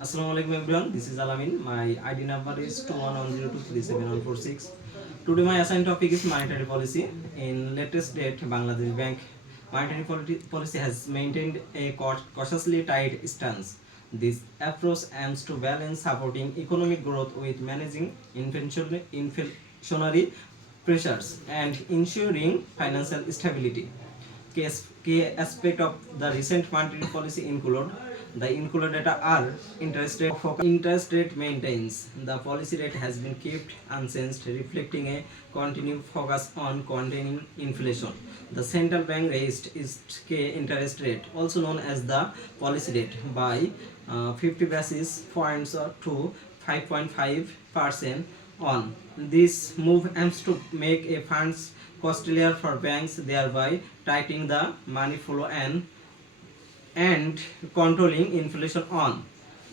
Assalamualaikum everyone, this is Al-Amin. My ID number is 2110237146. Today my assigned topic is monetary policy. In latest date, Bangladesh Bank monetary policy has maintained a cautiously tight stance. This approach aims to balance supporting economic growth with managing inflationary pressures and ensuring financial stability. Key aspect of the recent monetary policy include the included data are interest rate maintains. The policy rate has been kept unchanged, reflecting a continued focus on containing inflation. The central bank raised its key interest rate, also known as the policy rate, by 50 basis points to 5.5% on. This move aims to make a funds costlier for banks, thereby tightening the money flow and controlling inflation on.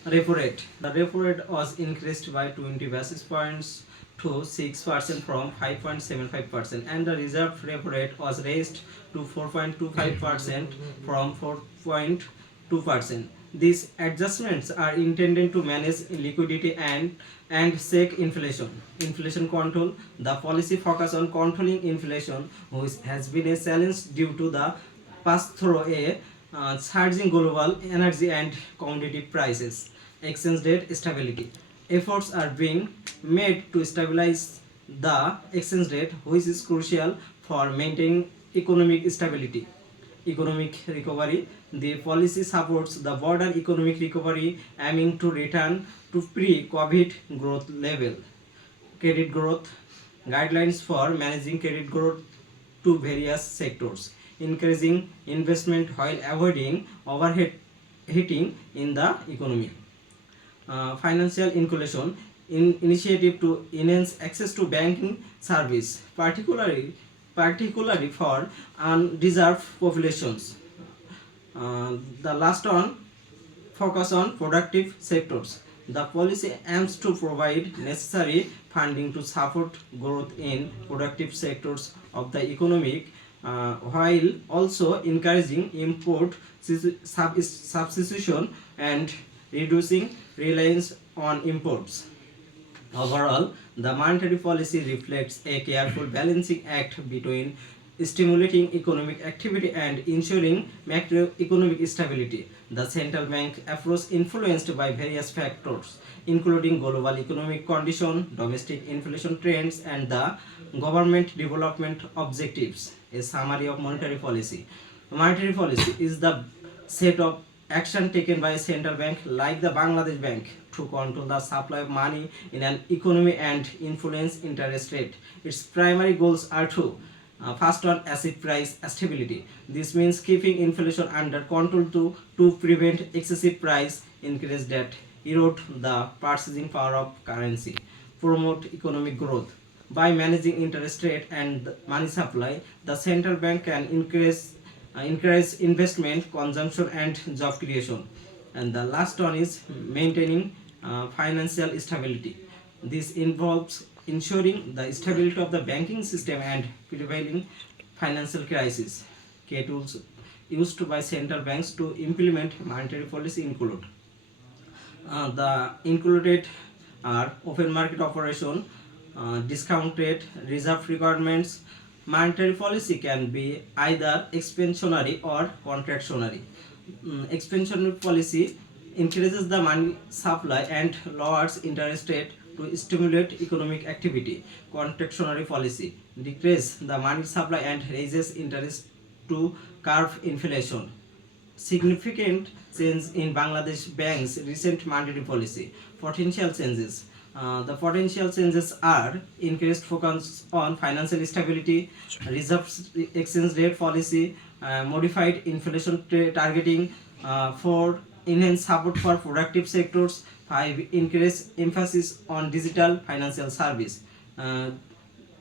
Repo rate. The repo rate was increased by 20 basis points to 6% from 5.75%, and the reserve repo rate was raised to 4.25% from 4.2%. These adjustments are intended to manage liquidity and check inflation control. The policy focus on controlling inflation, which has been a challenge due to the pass through a surging global energy and commodity prices. Exchange rate stability. Efforts are being made to stabilize the exchange rate, which is crucial for maintaining economic stability. Economic recovery. The policy supports the broader economic recovery, aiming to return to pre-COVID growth level. Credit growth. Guidelines for managing credit growth to various sectors, increasing investment while avoiding overheating in the economy. Financial inclusion. Initiative to enhance access to banking service, particularly for undeserved populations. The last one, focus on productive sectors. The policy aims to provide necessary funding to support growth in productive sectors of the economic, while also encouraging import substitution and reducing reliance on imports. Overall, the monetary policy reflects a careful balancing act between stimulating economic activity and ensuring macroeconomic stability. The central bank approach influenced by various factors, including global economic condition, domestic inflation trends, and the government development objectives. A summary of monetary policy. Monetary policy is the set of action taken by a central bank like the Bangladesh Bank to control the supply of money in an economy and influence interest rate. Its primary goals are first one, asset price stability. This means keeping inflation under control to prevent excessive price increase that erode the purchasing power of currency. Promote economic growth. By managing interest rate and money supply, the central bank can encourage investment, consumption, and job creation. And the last one is maintaining financial stability. This involves ensuring the stability of the banking system and preventing financial crisis. Key tools used by central banks to implement monetary policy include the included are open market operation, discount rate, reserve requirements. Monetary policy can be either expansionary or contractionary. Expansionary policy increases the money supply and lowers interest rate to stimulate economic activity. Contractionary policy decreases the money supply and raises interest to curb inflation. Significant change in Bangladesh Bank's recent monetary policy. Potential changes. The potential changes are increased focus on financial stability, reserve exchange rate policy, modified inflation targeting, for enhanced support for productive sectors, 5 increased emphasis on digital financial service.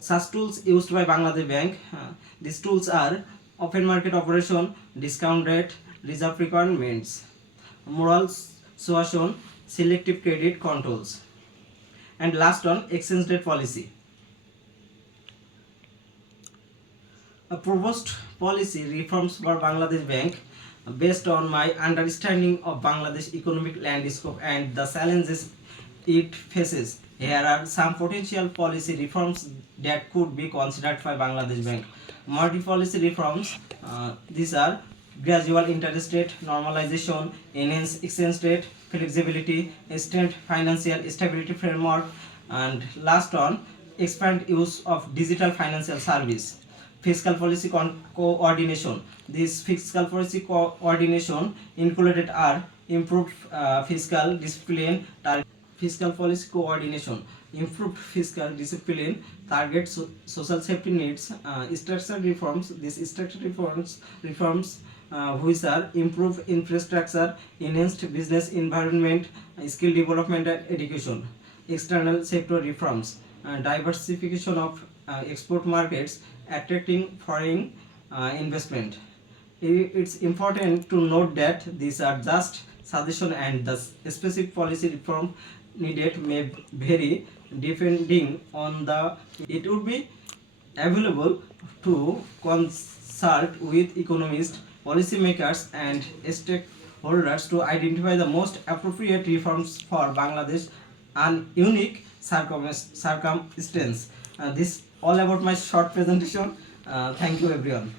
Such tools used by Bangladesh Bank. These tools are open market operation, discount rate, reserve requirements, moral suasion, selective credit controls. And last one, exchange rate policy. A proposed policy reforms for Bangladesh Bank based on my understanding of Bangladesh economic landscape and the challenges it faces. Here are some potential policy reforms that could be considered by Bangladesh Bank. Multi policy reforms, these are gradual interest rate normalization, enhanced exchange rate flexibility, extend financial stability framework, and last one, expand use of digital financial service. Fiscal policy coordination. This fiscal policy coordination included are improved fiscal discipline, fiscal policy coordination, improved fiscal discipline, target social safety nets, structural reforms. These structural reforms which are improve infrastructure, enhanced business environment, skill development and education, external sector reforms, diversification of export markets, attracting foreign investment. It's important to note that these are just suggestion and the specific policy reform needed may vary depending on the. It would be available to consult with economists, policymakers, and stakeholders to identify the most appropriate reforms for Bangladesh and unique circumstance. This all about my short presentation. Thank you, everyone.